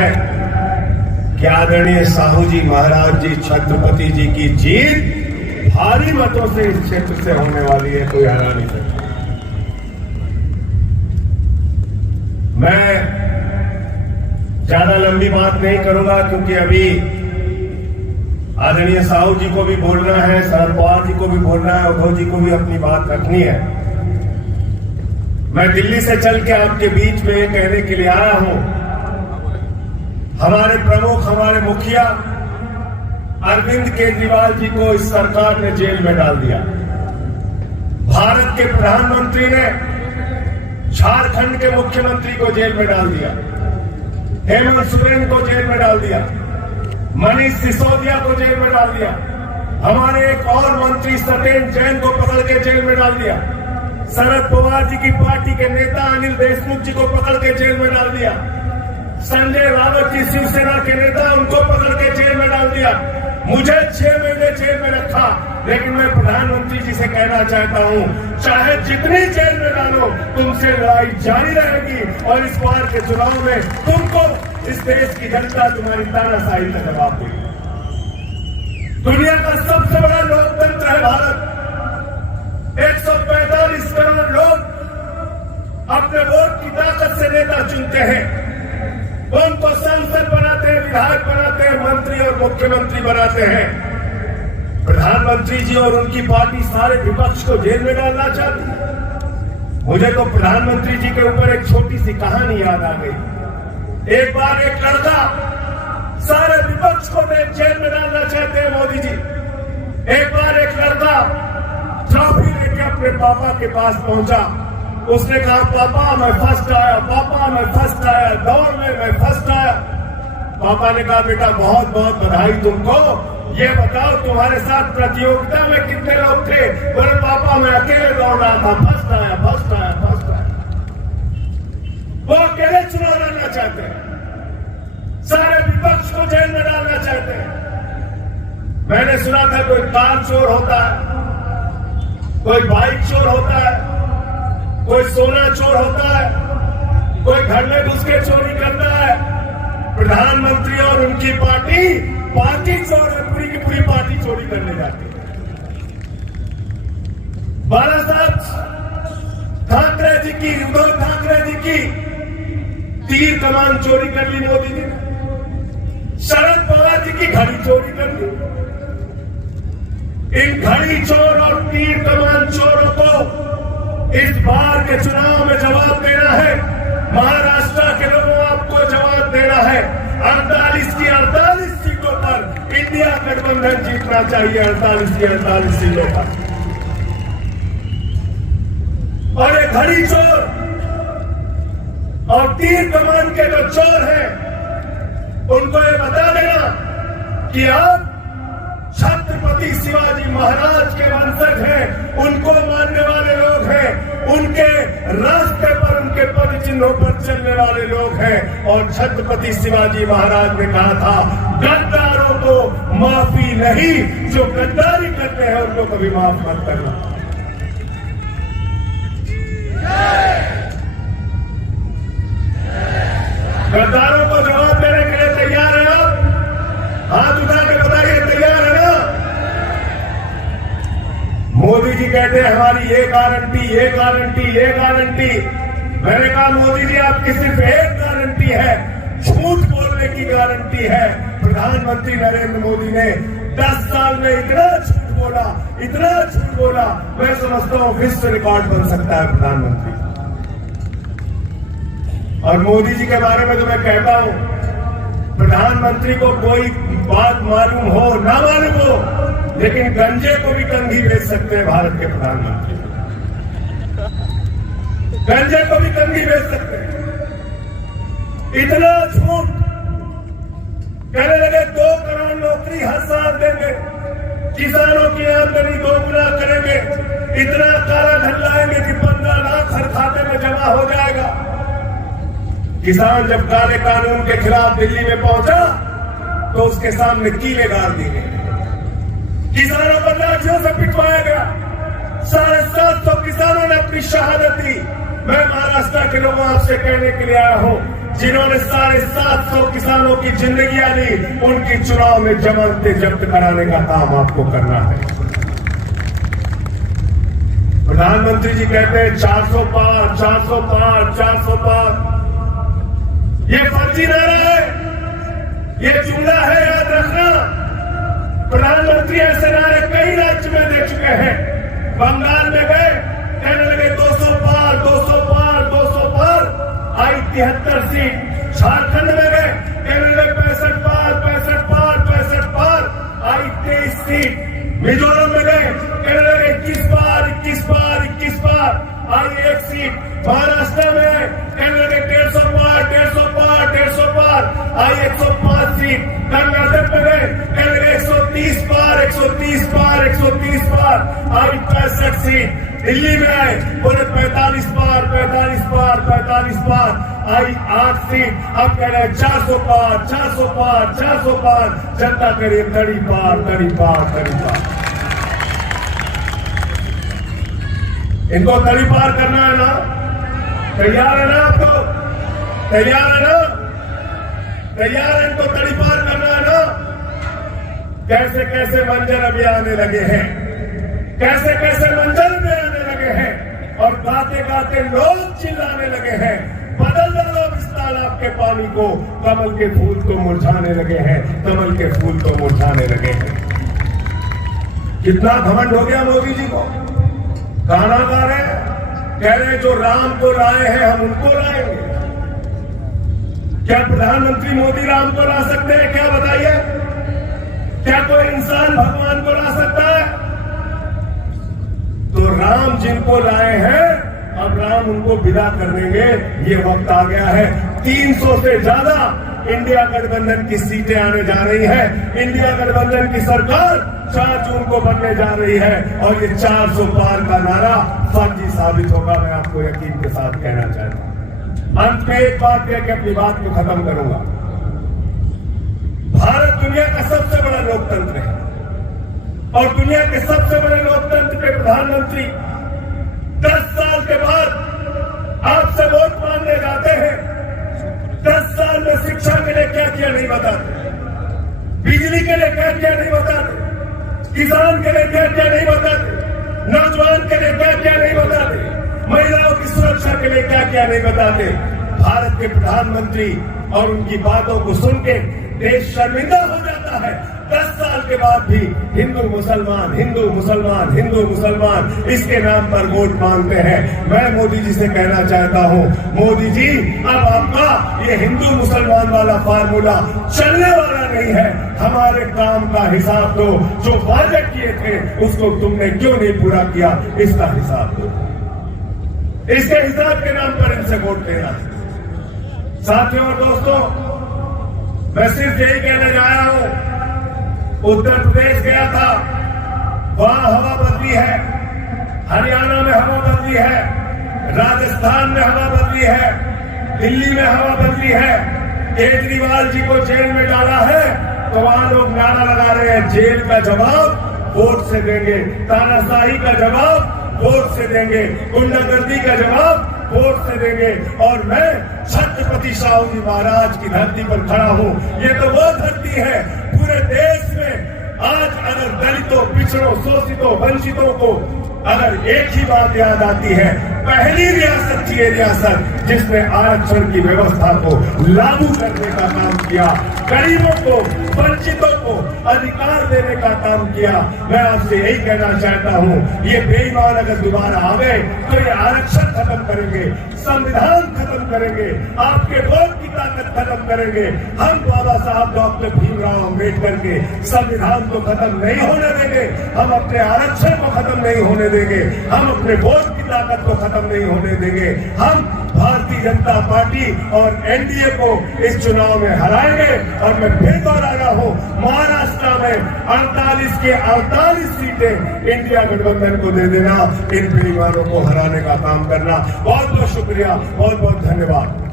कि आदरणीय साहू जी महाराज जी छत्रपति जी की जीत भारी मतों से इस क्षेत्र से होने वाली है, कोई हरा नहीं सकता। मैं ज्यादा लंबी बात नहीं करूंगा क्योंकि अभी आदरणीय साहू जी को भी बोलना है, शरद पवार जी को भी बोलना है, उद्धव जी को भी अपनी बात रखनी है। मैं दिल्ली से चल के आपके बीच में कहने के लिए आया हूं, हमारे प्रमुख, हमारे मुखिया अरविंद केजरीवाल जी को इस सरकार ने जेल में डाल दिया। भारत के प्रधानमंत्री ने झारखंड के मुख्यमंत्री को जेल में डाल दिया, हेमंत सोरेन को जेल में डाल दिया, मनीष सिसोदिया को जेल में डाल दिया, हमारे एक और मंत्री सत्येंद्र जैन को पकड़ के जेल में डाल दिया, शरद पवार जी की पार्टी के नेता अनिल देशमुख जी को पकड़ के जेल में डाल दिया, संजय रावत जी शिवसेना के नेता उनको पकड़ के जेल में डाल दिया। मुझे 6 महीने जेल में रखा, लेकिन मैं प्रधानमंत्री जी से कहना चाहता हूं, चाहे जितनी जेल में डालो तुमसे लड़ाई जारी रहेगी और इस बार के चुनाव में तुमको इस देश की जनता तुम्हारी तानाशाही का जवाब देगी। दुनिया का सबसे बड़ा लोकतंत्र है भारत। 145 करोड़ लोग अपने वोट की ताकत से नेता चुनते हैं, उनको सांसद बनाते हैं, विधायक बनाते हैं, मंत्री और मुख्यमंत्री बनाते हैं। प्रधानमंत्री जी और उनकी पार्टी सारे विपक्ष को जेल में डालना चाहती है। मुझे तो प्रधानमंत्री जी के ऊपर एक छोटी सी कहानी याद आ गई। एक बार एक लड़का सारे विपक्ष को जेल में डालना चाहते हैं मोदी जी। एक बार एक लड़का ट्रॉफी लेके अपने पापा के पास पहुंचा, उसने कहा पापा मैं फर्स्ट आया, पापा मैं फर्स्ट आया, दौड़ में मैं फर्स्ट आया। पापा ने कहा बेटा बहुत बहुत बधाई तुमको, ये बताओ तुम्हारे साथ प्रतियोगिता में कितने लोग थे? बोले पापा मैं अकेले दौड़ रहा था, फर्स्ट आया, फर्स्ट आया, फर्स्ट आया। वो अकेले चुनाव लड़ना चाहते हैं, सारे विपक्ष को जेल में डालना चाहते हैं। मैंने सुना था कोई कार चोर होता है, कोई बाइक चोर होता है, कोई सोना चोर होता है, कोई घर में घुस के चोरी करता है। प्रधानमंत्री और उनकी पार्टी चोर है, पूरी की पूरी पार्टी चोरी करने जाती है। 12 साहब ठाकरे जी की, उद्धव ठाकरे जी की तीर कमान चोरी कर ली मोदी जी ने, शरद पवार जी की घड़ी चोरी कर ली। इन घड़ी चोर और तीर कमान चोरों को इस बार के चुनाव में जवाब देना है। महाराष्ट्र के लोगों को आपको जवाब देना है। 48 की 48 सीटों पर इंडिया गठबंधन जीतना चाहिए, 48 की 48 सीटों पर। और ये घड़ी चोर और तीर कमान के जो चोर हैं, उनको ये बता देना कि आप छत्रपति शिवाजी महाराज के वंशज हैं, उनको मानने वाले लोग हैं, उनके रास्ते पर, उनके पद चिन्हों पर चलने वाले लोग हैं। और छत्रपति शिवाजी महाराज ने कहा था गद्दारों को माफी नहीं, जो गद्दारी करते हैं उनको कभी माफ मत करना। गद्दारों को जवाब देने के लिए तैयार है आप? हाथ उठा के बताइए तैयार है ना? मोदी जी कहते हैं हमारी ये गारंटी, ये गारंटी, ये गारंटी। मैंने कहा मोदी जी आपकी सिर्फ एक गारंटी है, झूठ बोलने की गारंटी है। प्रधानमंत्री नरेंद्र मोदी ने 10 साल में इतना झूठ बोला, इतना झूठ बोला, मैं समझता हूं विश्व रिकॉर्ड बन सकता है प्रधानमंत्री। और मोदी जी के बारे में तो मैं कहता हूं, प्रधानमंत्री को कोई बात मालूम हो ना मालूम हो, लेकिन गंजे को भी कंघी बेच सकते हैं भारत के प्रधानमंत्री। गंजे को भी कंघी बेच सकते हैं। इतना झूठ कहने लगे 2 करोड़ नौकरी हर साल देंगे, किसानों की आमदनी 2 गुना करेंगे, इतना काला धन लाएंगे कि 15 लाख हर खाते में जमा हो जाएगा। किसान जब काले कानून के खिलाफ दिल्ली में पहुंचा तो उसके सामने कीले गाड़ दिए गए, किसानों को लाठियों से पिटवाया गया। 750 किसानों ने अपनी शहादत दी। मैं महाराष्ट्र के लोगों आपसे कहने के लिए आया हूं, जिन्होंने 750 किसानों की जिंदगियां ली, उनकी चुनाव में जमानतें जब्त कराने का काम आपको करना है। प्रधानमंत्री जी कहते हैं 400 पार, 400 पार, 400 पार। ये फर्जी नारा है, ये जुमला है, याद रखना। प्रधानमंत्री ऐसे नारे कई राज्य में दे चुके हैं। बंगाल में गए, कहने लगे 200 पार, 200 पार, 200 पार, आई 73 सीट। झारखंड में गए, कहने लगे 65 पार, 65 पार, 65 पार, आई 23 सीट। मिजोरम में गए, कहने लगे 21 पार, 21 पार, 21 पार, आई 1 सीट। महाराष्ट्र में कहने लगे 150 पार, 150 पार, 150 पार, आई 105 सीट। कर्नाटक में गए, कहने लगे 130 पार, 130 पार, 130 पार, आई 65 सीट। दिल्ली में आए, बोले 45 पार, 45 पार, 45 पार, आई 8 सीट। अब कह रहे 400 पार, 400 पार, 400 पार, जनता करे 30 पार, 30 पार, 30 पार। इनको 30 पार करना है ना? तैयार है ना? आपको तैयार है ना? तैयार है इनको 30 पार करना है ना? कैसे कैसे मंजर अभी आने लगे हैं, कैसे कैसे मंजर में आने लगे हैं, और गाते गाते लोग चिल्लाने लगे हैं, बदल डालो इस तालाब के पानी को, कमल के फूल तो मुरझाने लगे हैं, कमल के फूल तो मुरझाने लगे हैं। कितना घमंड हो गया मोदी जी को। गाना गा रहे हैं, कह रहे हैं जो राम को लाए हैं हम उनको लाएंगे। क्या प्रधानमंत्री मोदी राम को ला सकते हैं? क्या बताइए, क्या कोई इंसान भगवान को ला सकता है? तो राम जिनको लाए हैं, अब राम उनको विदा कर देंगे। ये वक्त आ गया है। 300 से ज्यादा इंडिया गठबंधन की सीटें आने जा रही है। इंडिया गठबंधन की सरकार 4 जून को बनने जा रही है, और ये 400 पार का नारा फर्जी साबित होगा। मैं आपको यकीन के साथ कहना चाहता हूं। अंत में एक बात कह के अपनी बात को खत्म करूंगा। भारत दुनिया का सबसे बड़ा लोकतंत्र है, और दुनिया के सबसे बड़े लोकतंत्र के प्रधानमंत्री 10 साल के बाद आपसे वोट मांगने जाते हैं। 10 साल में शिक्षा के लिए क्या किया नहीं बताते, बिजली के लिए क्या किया नहीं बताते, किसान के लिए क्या किया नहीं बताते, नौजवान के लिए क्या किया नहीं बताते, महिलाओं की सुरक्षा के लिए क्या किया नहीं बताते। भारत के प्रधानमंत्री और उनकी बातों को सुन के देश शर्मिंदा हो जाता है। 10 साल के बाद भी हिंदू मुसलमान, हिंदू मुसलमान, हिंदू मुसलमान इसके नाम पर वोट मांगते हैं। मैं मोदी जी से कहना चाहता हूं, मोदी जी अब आपका ये हिंदू मुसलमान वाला फार्मूला चलने वाला नहीं है। हमारे काम का हिसाब दो, जो वादे किए थे उसको तुमने क्यों नहीं पूरा किया, इसका हिसाब दो। इसके हिसाब के नाम पर इनसे वोट लेना। साथियों और दोस्तों, मैं सिर्फ यही कहने जा रहा हूं, उत्तर प्रदेश गया था, वहां हवा बदली है, हरियाणा में हवा बदली है, राजस्थान में हवा बदली है, दिल्ली में हवा बदली है। केजरीवाल जी को जेल में डाला है, तो वहां लोग नारा लगा रहे हैं, जेल का जवाब वोट से देंगे, तानाशाही का जवाब वोट से देंगे, गुंडागर्दी का जवाब वोट से देंगे। और मैं छत्रपति शाहू जी महाराज की धरती पर खड़ा हूं। ये तो वो धरती है पूरे देश में आज अगर दलितों, पिछड़ों, शोषितों, वंचितों को अगर एक ही बात याद आती है, पहली रियासत थी ये रियासत जिसने आरक्षण की व्यवस्था को लागू करने का काम किया, गरीबों को, वंचितों को अधिकार देने का काम किया। मैं आपसे यही कहना चाहता हूं, ये बेईमान अगर दोबारा आवे तो ये आरक्षण खत्म करेंगे, संविधान खत्म करेंगे, आपके वोट की ताकत खत्म करेंगे। हम बाबा साहब डॉक्टर भीमराव अम्बेडकर के संविधान को खत्म नहीं होने देंगे, हम अपने आरक्षण को खत्म नहीं होने देंगे, हम अपने वोट की ताकत को खत्म नहीं होने देंगे। हम भारतीय जनता पार्टी और एनडीए को इस चुनाव में हराएंगे। और मैं फिर दोहरा रहा हूं, महाराष्ट्र में 48 के 48 सीटें इंडिया गठबंधन को दे देना, इन बेईमानों को हराने का काम करना। बहुत बहुत शुक्रिया, बहुत बहुत धन्यवाद।